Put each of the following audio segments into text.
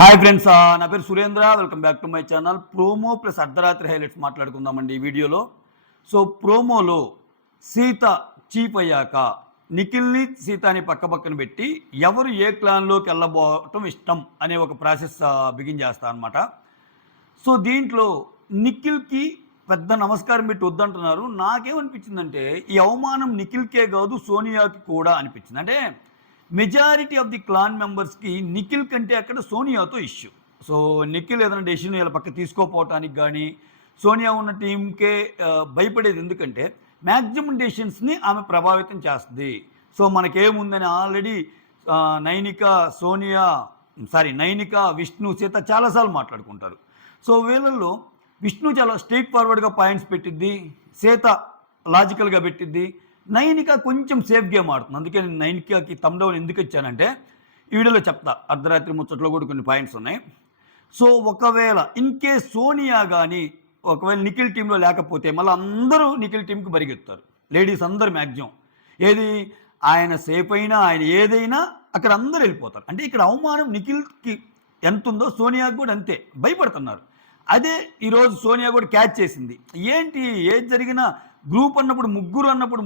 Hi friends, నా పేరు Surendra. Welcome back to my channel. Promo plus అర్ధరాత్రి హైలైట్స్ మాట్లాడుకుందామండి ఈ వీడియోలో. సో ప్రోమోలో సీత చీఫ్ అయ్యాక నిఖిల్ని సీతని పక్కన పెట్టి ఎవరు ఏ క్లాన్లోకి వెళ్ళబోవటం ఇష్టం అనే ఒక ప్రాసెస్ బిగిన్ చేస్తా అనమాట. సో దీంట్లో నిఖిల్కి పెద్ద నమస్కారం పెట్టి వద్దంటున్నారు. నాకేమనిపించిందంటే ఈ అవమానం నిఖిల్కే కాదు సోనియాకి కూడా అనిపించింది. అంటే మెజారిటీ ఆఫ్ ది క్లాన్ మెంబర్స్కి నిఖిల్ కంటే అక్కడ సోనియాతో ఇష్యూ. సో నిఖిల్ ఏదైనా డెసిషన్ ఇలా పక్క తీసుకోపోవటానికి కానీ సోనియా ఉన్న టీంకే భయపడేది. ఎందుకంటే మ్యాక్సిమం డెసిషన్స్ని ఆమె ప్రభావితం చేస్తుంది. సో మనకేముందని ఆల్రెడీ నైనిక విష్ణు సీత చాలాసార్లు మాట్లాడుకుంటారు. సో వీళ్ళల్లో విష్ణు చాలా స్ట్రైట్ ఫార్వర్డ్గా పాయింట్స్ పెట్టిద్ది, సీత లాజికల్గా పెట్టిద్ది, నైనిక కొంచెం సేఫ్ గేమ్ ఆడుతుంది. అందుకే నేను నైనికాకి తమ్ డౌన్ ఎందుకు ఇచ్చానంటే ఈ వీడియోలో చెప్తా. అర్ధరాత్రి ముచ్చట్లో కూడా కొన్ని పాయింట్స్ ఉన్నాయి. సో ఒకవేళ ఇన్ కేస్ సోనియా కానీ ఒకవేళ నిఖిల్ టీంలో లేకపోతే మళ్ళీ అందరూ నిఖిల్ టీంకి పరిగెత్తారు. లేడీస్ అందరూ మ్యాక్సిమం ఏది ఆయన సేఫ్ అయినా ఆయన ఏదైనా అక్కడ అందరూ వెళ్ళిపోతారు. అంటే ఇక్కడ అవమానం నిఖిల్కి ఎంత ఉందో సోనియాకి కూడా అంతే, భయపడుతున్నారు. అదే ఈరోజు సోనియా కూడా క్యాచ్ చేసింది. ఏంటి ఏది జరిగినా గ్రూప్ అన్నప్పుడు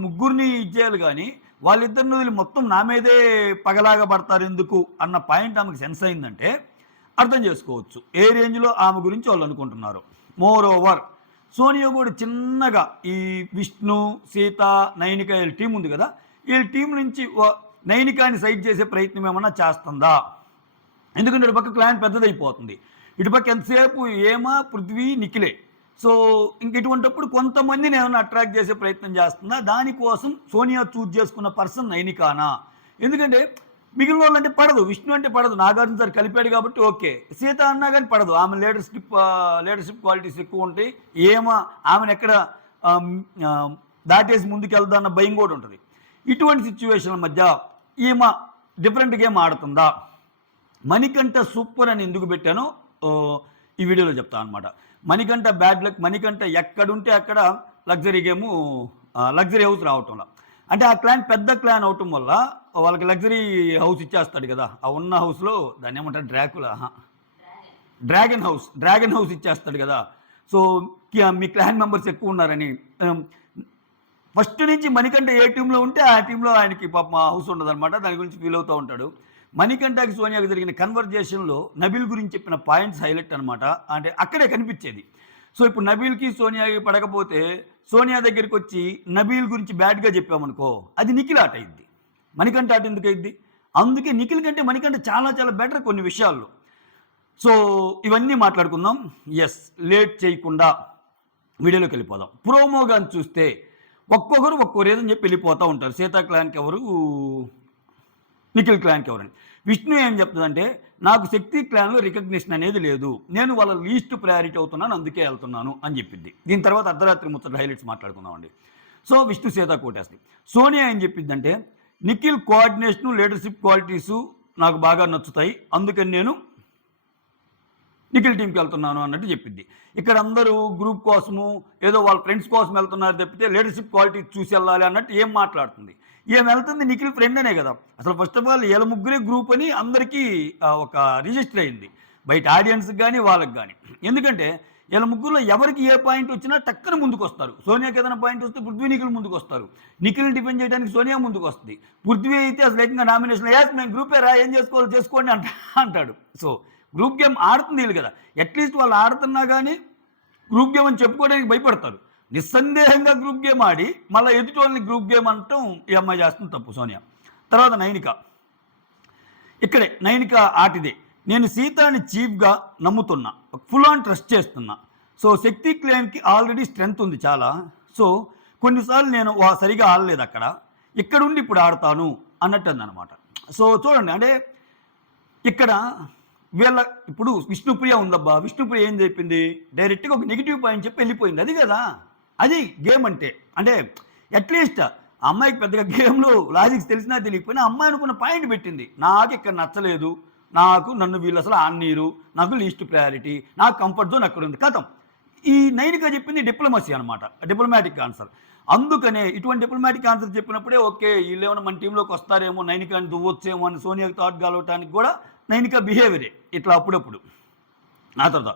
ముగ్గురిని ఇచ్చేయాలి, కానీ వాళ్ళిద్దరిని వదిలి మొత్తం నా మీదే పగలాగా పడతారు ఎందుకు అన్న పాయింట్ ఆమెకు సెన్స్ అయిందంటే అర్థం చేసుకోవచ్చు ఏ రేంజ్లో ఆమె గురించి వాళ్ళు అనుకుంటున్నారు. మోర్ ఓవర్ సోనియా కూడా చిన్నగా ఈ విష్ణు సీత నైనిక వీళ్ళ టీం ఉంది కదా, వీళ్ళ టీం నుంచి నైనికాని సైడ్ చేసే ప్రయత్నం ఏమన్నా చేస్తుందా? ఎందుకంటే ఇటుపక్క క్లాన్ పెద్దదైపోతుంది. ఇటుపక్క ఎంతసేపు ఏమా పృథ్వీ నిఖిలే. సో ఇంక ఇటువంటిప్పుడు కొంతమందిని ఏమైనా అట్రాక్ట్ చేసే ప్రయత్నం చేస్తుందా? దానికోసం సోనియా చూజ్ చేసుకున్న పర్సన్ నైనికానా? ఎందుకంటే మిగిలిన వాళ్ళు అంటే పడదు, విష్ణు అంటే పడదు, నాగార్జున సార్ కలిపాడు కాబట్టి ఓకే. సీత అన్నా కానీ పడదు, ఆమె లీడర్షిప్ క్వాలిటీస్ ఎక్కువ ఉంటాయి. ఆమెను ఎక్కడ దాటేసి ముందుకు వెళ్దా అన్న భయం కూడా ఉంటుంది. ఇటువంటి సిచ్యువేషన్ల మధ్య ఈమె డిఫరెంట్ గేమ్ ఆడుతుందా? మణికంఠ సూపర్ అని ఎందుకు పెట్టానో ఈ వీడియోలో చెప్తాను అనమాట. Manikanta bad luck. మణికంఠ ఎక్కడుంటే అక్కడ లగ్జరీ హౌస్ రావటంలో, అంటే ఆ క్లాన్ పెద్ద క్లాన్ అవటం వల్ల వాళ్ళకి లగ్జరీ హౌస్ ఇచ్చేస్తాడు కదా. ఆ ఉన్న హౌస్లో దాన్ని ఏమంటారు, డ్రాగన్ హౌస్ ఇచ్చేస్తాడు కదా. సో మీ క్లాన్ మెంబర్స్ ఎక్కువ ఉన్నారని ఫస్ట్ నుంచి మణికంఠ ఏ టీంలో ఉంటే ఆ టీంలో ఆయనకి పాపం హౌస్ ఉండదన్నమాట. దాని గురించి ఫీల్ అవుతూ ఉంటాడు. మణికంఠకి సోనియాకి జరిగిన కన్వర్జేషన్లో నబీల్ గురించి చెప్పిన పాయింట్స్ హైలైట్ అనమాట. అంటే అక్కడే కనిపించేది. సో ఇప్పుడు నబీల్కి సోనియాకి పడకపోతే సోనియా దగ్గరికి వచ్చి నబీల్ గురించి బ్యాడ్గా చెప్పామనుకో అది నిఖిల్ ఆట అయింది, మణికంఠ ఆట ఎందుకు అయింది? అందుకే నిఖిల్ కంటే మణికంఠ చాలా చాలా బెటర్ కొన్ని విషయాల్లో. సో ఇవన్నీ మాట్లాడుకుందాం. ఎస్, లేట్ చేయకుండా వీడియోలోకి వెళ్ళిపోదాం. ప్రోమో కానీ చూస్తే ఒక్కొక్కరు ఒక్కో రీజన్ చెప్పి వెళ్ళిపోతూ ఉంటారు. సీతా క్లాన్కి ఎవరు, నిఖిల్ క్లాన్కి ఎవరని. విష్ణు ఏం చెప్తుందంటే నాకు శక్తి క్లాన్లో రికగ్నిషన్ అనేది లేదు, నేను వాళ్ళ లీస్ట్ ప్రయారిటీ అవుతున్నాను, అందుకే వెళ్తున్నాను అని చెప్పింది. దీని తర్వాత అర్ధరాత్రి ముచ్చట హైలైట్స్ మాట్లాడుకుందామండి. సో విష్ణు సీత కోటేస్తుంది. సోనియా ఏం చెప్పిందంటే నిఖిల్ కోఆర్డినేషను లీడర్షిప్ క్వాలిటీసు నాకు బాగా నచ్చుతాయి, అందుకని నేను నిఖిల్ టీంకి వెళ్తున్నాను అన్నట్టు చెప్పింది. ఇక్కడ అందరూ గ్రూప్ కోసము ఏదో వాళ్ళ ఫ్రెండ్స్ కోసం వెళ్తున్నారు తప్పితే లీడర్షిప్ క్వాలిటీ చూసి వెళ్ళాలి అన్నట్టు ఏం మాట్లాడుతుంది. ఏం వెళ్తుంది నిఖిల్ ఫ్రెండ్ అనే కదా. అసలు ఫస్ట్ ఆఫ్ ఆల్ వీళ్ళ ముగ్గురే గ్రూప్ అని అందరికీ ఒక రిజిస్టర్ అయింది బయట ఆడియన్స్కి కానీ వాళ్ళకి కానీ. ఎందుకంటే వీళ్ళ ముగ్గురులో ఎవరికి ఏ పాయింట్ వచ్చినా టక్కన ముందుకు వస్తారు. సోనియాకి ఏదైనా పాయింట్ వస్తే పృథ్వీ నిఖిల్ ముందుకు వస్తారు. నిఖిల్ని డిఫెండ్ చేయడానికి సోనియా ముందుకు వస్తుంది. పృథ్వీ అయితే అసలు ఏకంగా నామినేషన్ మేము గ్రూపే రా, ఏం చేసుకోండి అంటాడు. సో గ్రూప్ గేమ్ ఆడుతుంది వీళ్ళు కదా. అట్లీస్ట్ వాళ్ళు ఆడుతున్నా కానీ గ్రూప్ గేమ్ అని చెప్పుకోవడానికి భయపడతారు. నిస్సందేహంగా గ్రూప్ గేమ్ ఆడి మళ్ళీ ఎదుటి వాళ్ళని గ్రూప్ గేమ్ అనటం ఈ అమ్మాయి చేస్తుంది తప్పు సోనియా. తర్వాత నైనిక ఆటిదే. నేను సీతాని చీఫ్గా నమ్ముతున్నా, ఫుల్ ఆన్ ట్రస్ట్ చేస్తున్నా. సో శక్తి క్లాన్కి ఆల్రెడీ స్ట్రెంగ్త్ ఉంది చాలా. సో కొన్నిసార్లు నేను సరిగా ఆడలేదు అక్కడ, ఇక్కడుండి ఇప్పుడు ఆడతాను అన్నట్టు అనమాట. సో చూడండి, అంటే ఇక్కడ ఇప్పుడు విష్ణుప్రియ ఉందబ్బా, విష్ణుప్రియ ఏం చెప్పింది, డైరెక్ట్గా ఒక నెగిటివ్ పాయింట్ చెప్పి వెళ్ళిపోయింది. అది కదా అది గేమ్ అంటే అట్లీస్ట్ అమ్మాయికి పెద్దగా గేమ్లో లాజిక్స్ తెలిసినా తెలియకపోయినా అమ్మాయి అనుకున్న పాయింట్ పెట్టింది. నాకు ఇక్కడ నచ్చలేదు, నన్ను వీళ్ళు అసలు ఆన్నీరు, నాకు లీస్ట్ ప్రయారిటీ, నాకు కంఫర్ట్ జోన్ అక్కడ ఉంది, కథం. ఈ నైనిక చెప్పింది డిప్లొమసీ అనమాట, డిప్లొమాటిక్ ఆన్సర్. అందుకనే ఇటువంటి డిప్లొమాటిక్ ఆన్సర్ చెప్పినప్పుడే ఓకే వీళ్ళు ఏమైనా మన టీంలోకి వస్తారేమో, నైనికాని దువ్వొచ్చేమో అని సోనియాకి థాట్ కలవటానికి కూడా నైనిక బిహేవియరే. ఇట్లా అప్పుడప్పుడు. ఆ తర్వాత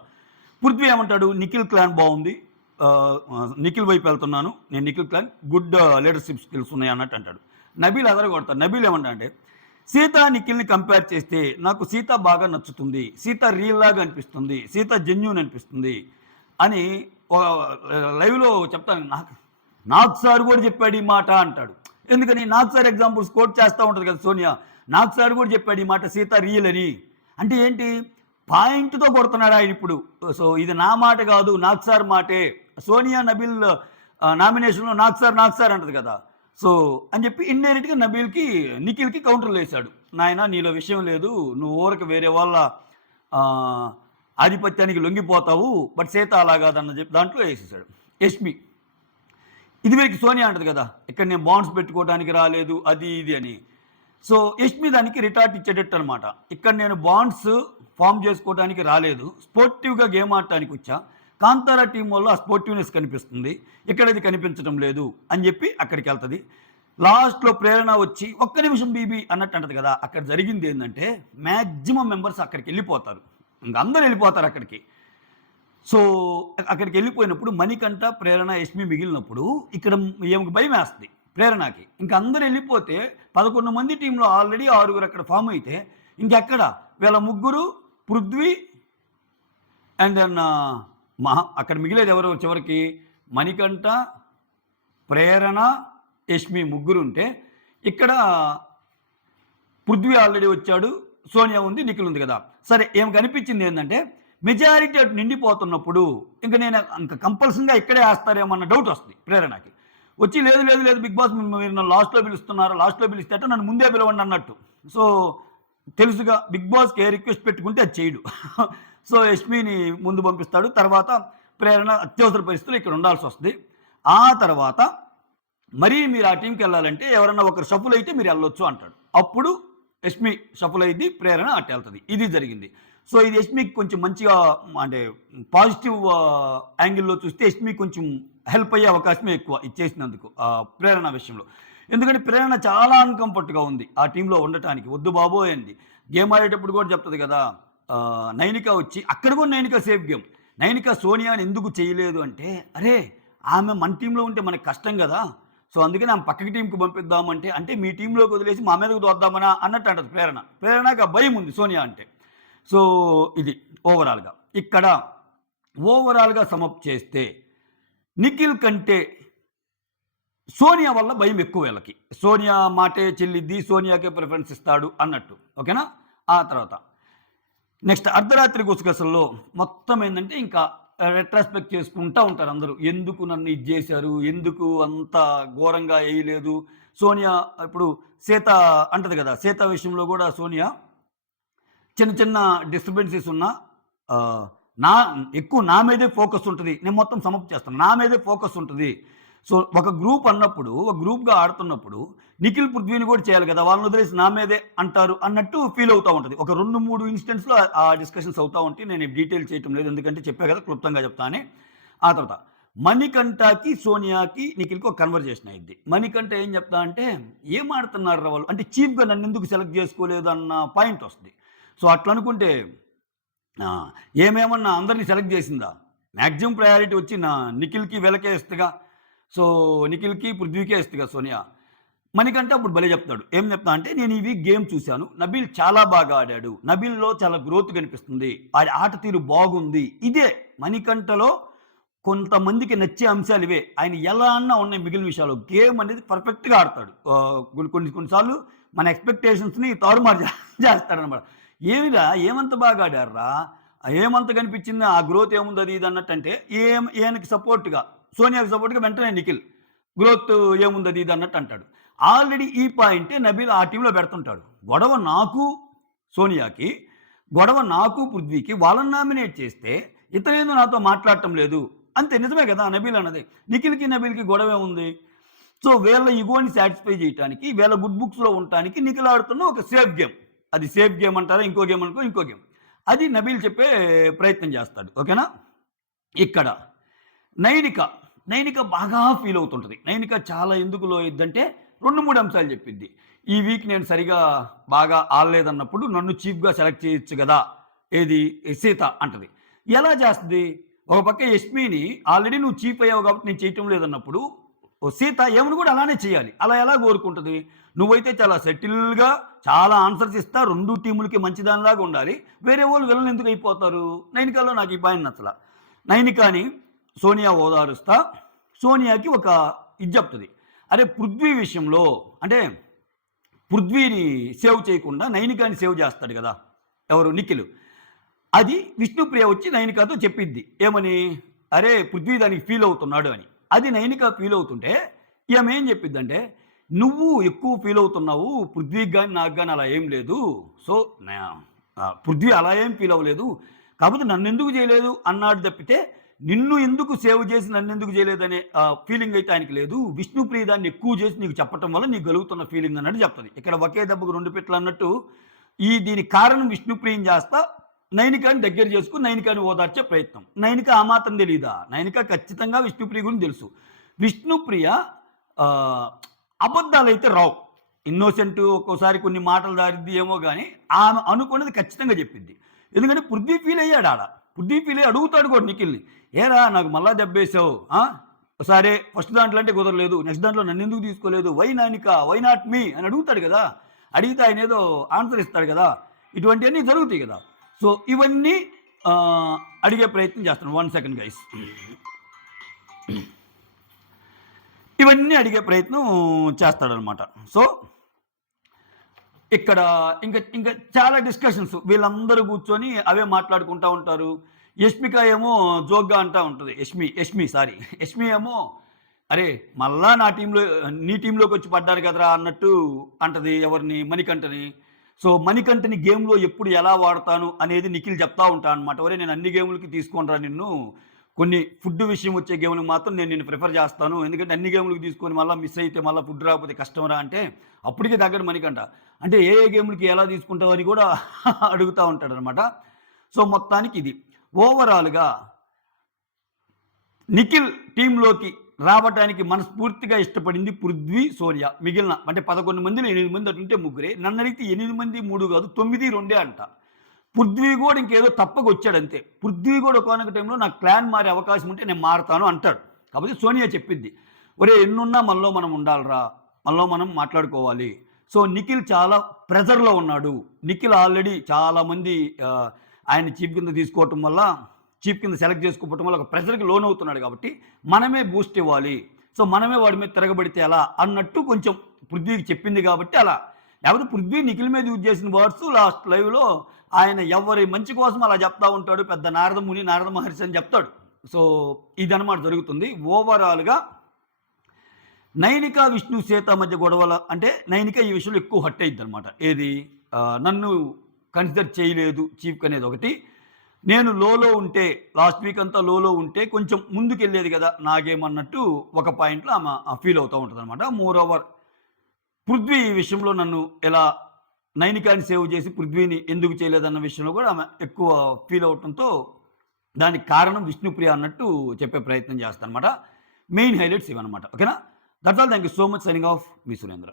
పృథ్వీ ఏమంటాడు, నిఖిల్ క్లాన్ బాగుంది, నిఖిల్ వైపు వెళ్తున్నాను, నేను Nikhil clan good leadership skills ఉన్నాయి అన్నట్టు అంటాడు. నబీల్ అదరగొడతాడు. నబీల్ ఏమంటా అంటే, సీత నిఖిల్ని కంపేర్ చేస్తే నాకు సీత బాగా నచ్చుతుంది, సీత రియల్ లాగా అనిపిస్తుంది, సీత జెన్యూన్ అనిపిస్తుంది అని లైవ్లో చెప్తాను. నాకు సార్ కూడా చెప్పాడు ఈ మాట అంటాడు. ఎందుకని నాకు సార్ ఎగ్జాంపుల్స్ కోట్ చేస్తూ ఉంటుంది కదా సోనియా. నాకు సార్ కూడా చెప్పాడు ఈ మాట, సీత రియల్ అని. అంటే ఏంటి, పాయింట్తో కొడుతున్నాడు ఆయన ఇప్పుడు. సో ఇది నా మాట కాదు, నాకు సార్ మాటే. సోనియా నబీల్ నామినేషన్లో నాకు సార్ అంటది కదా. సో అని చెప్పి ఇండైరెక్ట్గా నిఖిల్కి కౌంటర్లు వేశాడు. నాయన నీలో విషయం లేదు, నువ్వు ఊరికి వేరే వాళ్ళ ఆధిపత్యానికి లొంగిపోతావు, బట్ సీత అలా కాదన్న చెప్పి దాంట్లో వేసేసాడు. యష్మి ఇది వరకు సోనియా అంటది కదా, ఇక్కడ నేను బాండ్స్ పెట్టుకోవడానికి రాలేదు అది ఇది అని. సో యష్మి దానికి రిటార్ట్ ఇచ్చేటట్టు అనమాట. ఇక్కడ నేను బాండ్స్ ఫామ్ చేసుకోవడానికి రాలేదు, స్పోర్టివ్గా గేమ్ ఆడటానికి వచ్చా. కాంతారా టీం వల్ల ఆ స్పోర్టివ్నెస్ కనిపిస్తుంది, ఇక్కడ అది కనిపించడం లేదు అని చెప్పి అక్కడికి వెళ్తుంది. లాస్ట్లో ప్రేరణ వచ్చి ఒక్క నిమిషం బీబీ అన్నట్టు అంటది కదా. అక్కడ జరిగింది ఏంటంటే మ్యాక్సిమం మెంబర్స్ అక్కడికి వెళ్ళిపోతారు, ఇంకా అందరూ వెళ్ళిపోతారు అక్కడికి. సో అక్కడికి వెళ్ళిపోయినప్పుడు మణికంఠ, ప్రేరణ, యష్మి మిగిలినప్పుడు ఇక్కడ ఏమికి భయం వేస్తుంది ప్రేరణకి. ఇంక అందరూ వెళ్ళిపోతే 11 మంది టీంలో ఆల్రెడీ 6 అక్కడ ఫామ్ అయితే ఇంకెక్కడ వీళ్ళ ముగ్గురు, పృథ్వీ అండ్ దెన్ అక్కడ మిగిలేదు ఎవరు చివరికి, మణికంఠ, ప్రేరణ, యష్మి ముగ్గురు ఉంటే ఇక్కడ పృథ్వీ ఆల్రెడీ వచ్చాడు, సోనియా ఉంది, నిఖిల్ ఉంది కదా. సరే ఏం కనిపించింది ఏంటంటే మెజారిటీ అటు నిండిపోతున్నప్పుడు ఇంకా నేను ఇంకా కంపల్సరీగా ఇక్కడే వేస్తారేమో అన్న డౌట్ వస్తుంది ప్రేరణకి. వచ్చి లేదు లేదు లేదు బిగ్ బాస్ మీరు నన్ను లాస్ట్లో పిలుస్తున్నారు, లాస్ట్లో పిలిస్తే నన్ను ముందే పిలవండి అన్నట్టు. సో తెలుసుగా బిగ్ బాస్కి ఏ రిక్వెస్ట్ పెట్టుకుంటే అది చేయడు. సో యష్మిని ముందు పంపిస్తాడు, తర్వాత ప్రేరణ అత్యవసర పరిస్థితులు ఇక్కడ ఉండాల్సి వస్తుంది. ఆ తర్వాత మరీ మీరు ఆ టీంకి వెళ్ళాలంటే ఎవరన్నా ఒకరు షఫుల్ అయితే మీరు వెళ్ళొచ్చు అంటాడు. అప్పుడు యష్మి షఫుల్ అయింది, ప్రేరణ అట్టు వెళ్తుంది. ఇది జరిగింది. సో ఇది యష్మికి కొంచెం మంచిగా అంటే పాజిటివ్ యాంగిల్లో చూస్తే యష్మికి కొంచెం హెల్ప్ అయ్యే అవకాశమే ఎక్కువ ఇచ్చేసినందుకు ప్రేరణ విషయంలో. ఎందుకంటే ప్రేరణ చాలా అన్కంఫర్ట్గా ఉంది ఆ టీంలో ఉండటానికి, వద్దు బాబోయ్ అంది. గేమ్ ఆడేటప్పుడు కూడా చెప్తుంది కదా, నైనిక వచ్చి అక్కడ కూడా నైనిక సేఫ్ గేమ్. నైనిక సోనియాని ఎందుకు చేయలేదు అంటే, అరే ఆమె మన టీంలో ఉంటే మనకు కష్టం కదా, సో అందుకని ఆమె పక్కకి టీంకి పంపిద్దామంటే, అంటే మీ టీంలోకి వదిలేసి మా మీదకు దోద్దామనా అన్నట్టు అంటది ప్రేరణ. ప్రేరణకి ఆ భయం ఉంది సోనియా అంటే. సో ఇది ఓవరాల్గా ఇక్కడ ఓవరాల్గా సమప్ చేస్తే నిఖిల్ కంటే సోనియా వల్ల భయం ఎక్కువ వీళ్ళకి. సోనియా మాటే చెల్లిద్ది, సోనియాకే ప్రిఫరెన్స్ ఇస్తాడు అన్నట్టు. ఓకేనా. ఆ తర్వాత నెక్స్ట్ అర్ధరాత్రి గుసగుసల్లో మొత్తం ఏంటంటే ఇంకా రెట్రాస్పెక్ట్ చేసుకుంటూ ఉంటారు అందరూ. ఎందుకు నన్ను ఇది చేశారు, ఎందుకు అంత ఘోరంగా వేయలేదు. సోనియా ఇప్పుడు సీత అంటది కదా, సీత విషయంలో కూడా సోనియా చిన్న చిన్న డిస్టర్బెన్సెస్ ఉన్నా ఎక్కువ నా మీదే ఫోకస్ ఉంటుంది, నేను మొత్తం సమప్ చేస్తాను, నా మీదే ఫోకస్ ఉంటుంది. సో ఒక గ్రూప్ అన్నప్పుడు, ఒక గ్రూప్గా ఆడుతున్నప్పుడు నిఖిల్ పృథ్వీని కూడా చేయాలి కదా, వాళ్ళని వదిలేసి నా మీదే అంటారు అన్నట్టు ఫీల్ అవుతూ ఉంటుంది. ఒక 2-3 ఇన్స్టెంట్స్లో ఆ డిస్కషన్స్ అవుతూ ఉంటాయి. నేను డీటెయిల్ చేయటం లేదు, ఎందుకంటే చెప్పా కదా క్లుప్తంగా చెప్తానే. ఆ తర్వాత మణికంఠకి, సోనియాకి, నిఖిల్కి ఒక కన్వర్జేషన్ అయింది. మణికంఠ ఏం చెప్తా అంటే, ఏం ఆడుతున్నారు వాళ్ళు అంటే చీఫ్గా నన్ను ఎందుకు సెలెక్ట్ చేసుకోలేదు అన్న పాయింట్ వస్తుంది. సో అట్లా అనుకుంటే ఏమేమన్నా అందరినీ సెలెక్ట్ చేసిందా, మ్యాక్సిమం ప్రయారిటీ వచ్చి నిఖిల్కి వీళ్ళకే ఇస్తుగా. సో నిఖిల్కి పృథ్వీకే ఇస్తుగా సోనియా. మణికంఠ అప్పుడు భలే చెప్తాడు. ఏం చెప్తా అంటే, నేను ఈ వీక్ గేమ్ చూశాను, నబీల్ చాలా బాగా ఆడాడు, నబీల్లో చాలా గ్రోత్ కనిపిస్తుంది, ఆడి ఆట తీరు బాగుంది. ఇదే మణికంఠలో కొంతమందికి నచ్చే అంశాలు ఇవే. ఆయన ఎలా అన్నా ఉన్నాయి మిగిలిన విషయాలు, గేమ్ అనేది పర్ఫెక్ట్గా ఆడతాడు. కొన్నిసార్లు మన ఎక్స్పెక్టేషన్స్ని తారుమారు చేస్తాడనమాట. ఏమిరా ఏమంత బాగా ఆడారా, ఏమంత కనిపించింది, ఆ గ్రోత్ ఏముంది అది ఇది అన్నట్టు. అంటే ఈయనకి సపోర్ట్గా, సోనియాకి సపోర్ట్గా వెంటనే నిఖిల్ గ్రోత్ ఏముంది అది ఇది అన్నట్టు అంటాడు. ఆల్రెడీ ఈ పాయింటే నబీల్ ఆ టీంలో పెడుతుంటాడు. గొడవ నాకు సోనియాకి, గొడవ నాకు పృథ్వీకి, వాళ్ళని నామినేట్ చేస్తే ఇతనేదో నాతో మాట్లాడటం లేదు అంతే. నిజమే కదా నబీల్ అన్నది. నిఖిల్కి నబీల్కి గొడవ ఉంది. సో వీళ్ళ ఇగోని సాటిస్ఫై చేయడానికి, వీళ్ళ గుడ్ బుక్స్లో ఉండటానికి నిఖిల్ ఆడుతున్న ఒక సేఫ్ గేమ్. అది సేఫ్ గేమ్ అంటారా, ఇంకో గేమ్ అనుకో, ఇంకో గేమ్. అది నబీల్ చెప్పే ప్రయత్నం చేస్తాడు. ఓకేనా. ఇక్కడ నైనిక బాగా ఫీల్ అవుతుంటుంది. నైనిక చాలా ఎందుకులో ఇద్దంటే 2-3 అంశాలు చెప్పిద్ది. ఈ వీక్ నేను సరిగా బాగా ఆడలేదన్నప్పుడు నన్ను చీఫ్గా సెలెక్ట్ చేయొచ్చు కదా, ఏది సీత అంటది. ఎలా చేస్తది? ఒక పక్క యష్మిని ఆల్రెడీ నువ్వు చీఫ్ అయ్యావు కాబట్టి నేను చేయటం లేదన్నప్పుడు, సీత ఏమని కూడా అలానే చేయాలి. అలా ఎలా కోరుకుంటది? నువ్వైతే చాలా సెటిల్‌గా చాలా ఆన్సర్స్ ఇస్తా, 2 టీములకి మంచిదానిలాగా ఉండాలి. వేరే వాళ్ళు విలన్ ఎందుకు అయిపోతారు? నైనికాలో నాకు ఈ పాయింట్ నచ్చల. నైనికాని సోనియా ఓదారుస్తా, సోనియాకి ఒక ఇది చెప్తది. అరే పృథ్వీ విషయంలో అంటే పృథ్వీని సేవ్ చేయకుండా నైనికాని సేవ్ చేస్తాడు కదా! ఎవరు? నిఖిల్. అది విష్ణుప్రియ వచ్చి నైనికాతో చెప్పిద్ది. ఏమని? అరే పృథ్వీ దానికి ఫీల్ అవుతున్నాడు అని. అది నైనిక ఫీల్ అవుతుంటే ఈమె ఏం చెప్పిద్దంటే, నువ్వు ఎక్కువ ఫీల్ అవుతున్నావు. పృథ్వీకి గాని, నాకు గాని అలా ఏం లేదు. సో, పృథ్వీ అలా ఏం ఫీల్ అవ్వలేదు. కాకపోతే నన్నెందుకు చేయలేదు అన్నాడు తప్పితే, నిన్ను ఎందుకు సేవ్ చేసి నన్నెందుకు చేయలేదనే ఫీలింగ్ అయితే ఆయనకి లేదు. విష్ణుప్రియ దాన్ని ఎక్కువ చేసి నీకు చెప్పటం వల్ల నీకు కలుగుతున్న ఫీలింగ్ అన్నట్టు చెప్తది. ఇక్కడ ఒకే దెబ్బకు 2 పిట్టలు అన్నట్టు దీనికి కారణం విష్ణుప్రియని చేస్తా నైనికాని దగ్గర చేసుకుని నైనికాని ఓదార్చే ప్రయత్నం. నైనిక ఆ మాత్రం తెలీదా? నైనిక ఖచ్చితంగా విష్ణుప్రియ గురించి తెలుసు. విష్ణుప్రియ అబద్ధాలైతే రావు. ఇన్నోసెంట్ ఒక్కోసారి కొన్ని మాటలు దారిద్ది ఏమో గానీ, ఆమె అనుకున్నది ఖచ్చితంగా చెప్పిద్ది. ఎందుకంటే పృథ్వీ ఫీల్ అయ్యాడు ఆడ. పృథ్వీ ఫీల్ అయ్యి అడుగుతాడు కూడా నిఖిల్‌ని. ఏరా నాకు మళ్ళా దెబ్బేసావు. సరే ఫస్ట్ దాంట్లో అంటే కుదరలేదు. నెక్స్ట్ దాంట్లో నన్నెందుకు తీసుకోలేదు? Why Nainika? Why not me? అని అడుగుతాడు కదా! అడిగితే ఆయన ఏదో ఆన్సర్ ఇస్తాడు కదా! ఇటువంటివన్నీ జరుగుతాయి కదా! సో, ఇవన్నీ అడిగే ప్రయత్నం చేస్తాను. 1 సెకండ్ గైస్. ఇవన్నీ అడిగే ప్రయత్నం చేస్తాడనమాట. సో, ఇక్కడ ఇంకా చాలా డిస్కషన్స్ వీళ్ళందరూ కూర్చొని అవే మాట్లాడుకుంటా ఉంటారు. యష్మిక ఏమో జోక్‌గా అంటా ఉంటది. యష్మి ఏమో అరే మళ్ళా నీ టీంలోకి వచ్చి పడ్డారు కదరా అన్నట్టు అంటది. ఎవరిని? మణికంఠని. సో, మణికంఠని గేమ్‌లో ఎప్పుడు ఎలా వాడతాను అనేది నిఖిల్ చెప్తా ఉంటాడనమాట. ఒరేయ్ నేను అన్ని గేములకి తీసుకోనురా నిన్ను. కొన్ని ఫుడ్ విషయం వచ్చే గేమ్‌లకు మాత్రం నేను నిన్ను ప్రిఫర్ చేస్తాను. ఎందుకంటే అన్ని గేములకి తీసుకొని మళ్ళా మిస్ అయితే మళ్ళా ఫుడ్ రాకపోతే కష్టంరా అంటే అప్పటికే తగ్గడు మణికంఠ. అంటే ఏ గేములకి ఎలా తీసుకుంటావు అని కూడా అడుగుతా ఉంటాడనమాట. సో, మొత్తానికి ఇది. ఓవరాల్‌గా నిఖిల్ టీంలోకి రావటానికి మనస్ఫూర్తిగా ఇష్టపడింది పృథ్వీ, సోనియా. మిగిలిన అంటే 11 మందిలో 8 మంది అటుంటే ముగ్గురే. నన్నడిగితే 8 మంది 3 కాదు 9, 2 అంట. పృథ్వీ కూడా ఇంకేదో తప్పకొచ్చాడంతే. పృథ్వీ కూడా ఒకానొక టైంలో నాకు ప్లాన్ మారే అవకాశం ఉంటే నేను మారతాను అంటాడు. కాకపోతే సోనియా చెప్పిద్ది. ఒరేయ్ ఎన్నున్నా మనలో మనం ఉండాలిరా. మనలో మనం మాట్లాడుకోవాలి. సో, నిఖిల్ చాలా ప్రెజర్‌లో ఉన్నాడు. నిఖిల్ ఆల్రెడీ చాలామంది ఆయన్ని చీఫ్ కింద తీసుకోవటం వల్ల, చీఫ్ కింద సెలెక్ట్ చేసుకోవటం వల్ల ఒక ప్రెజర్‌కి లోనవుతున్నాడు కాబట్టి మనమే బూస్ట్ ఇవ్వాలి. సో, మనమే వాడి మీద తిరగబడితే ఎలా అన్నట్టు కొంచెం పృథ్వీకి చెప్పింది కాబట్టి అలా. లేకపోతే పృథ్వీ నిఖిల్ మీద యూజ్ చేసిన వర్డ్స్ లాస్ట్ లైవ్‌లో ఆయన ఎవరి మంచి కోసం అలా చెప్తా ఉంటాడు. పెద్ద నారద ముని, నారద మహర్షి అని చెప్తాడు. సో, ఇదనమాట జరుగుతుంది. ఓవరాల్‌గా నైనిక, విష్ణు, సీత మధ్య గొడవల అంటే నైనిక ఈ విషయంలో ఎక్కువ హర్ట్ అయిద్దనమాట. ఏది? నన్ను కన్సిడర్ చేయలేదు చీఫ్‌కి అనేది ఒకటి. నేను లోలో ఉంటే లాస్ట్ వీక్ అంతా లోలో ఉంటే కొంచెం ముందుకెళ్ళేది కదా నా గేమ్ అన్నట్టు ఒక పాయింట్‌లో ఆమె ఫీల్ అవుతూ ఉంటదనమాట. మోర్ ఓవర్ పృథ్వీ ఈ విషయంలో నన్ను ఎలా నైనికాని సేవ్ చేసి పృథ్వీని ఎందుకు చేయలేదన్న విషయంలో కూడా ఆమె ఎక్కువ ఫీల్ అవటంతో దానికి కారణం విష్ణుప్రియ అన్నట్టు చెప్పే ప్రయత్నం చేస్తానమాట. మెయిన్ హైలైట్స్ ఇవన్నమాట. ఓకేనా? That's all. Thank you so much. Signing off me Surendra.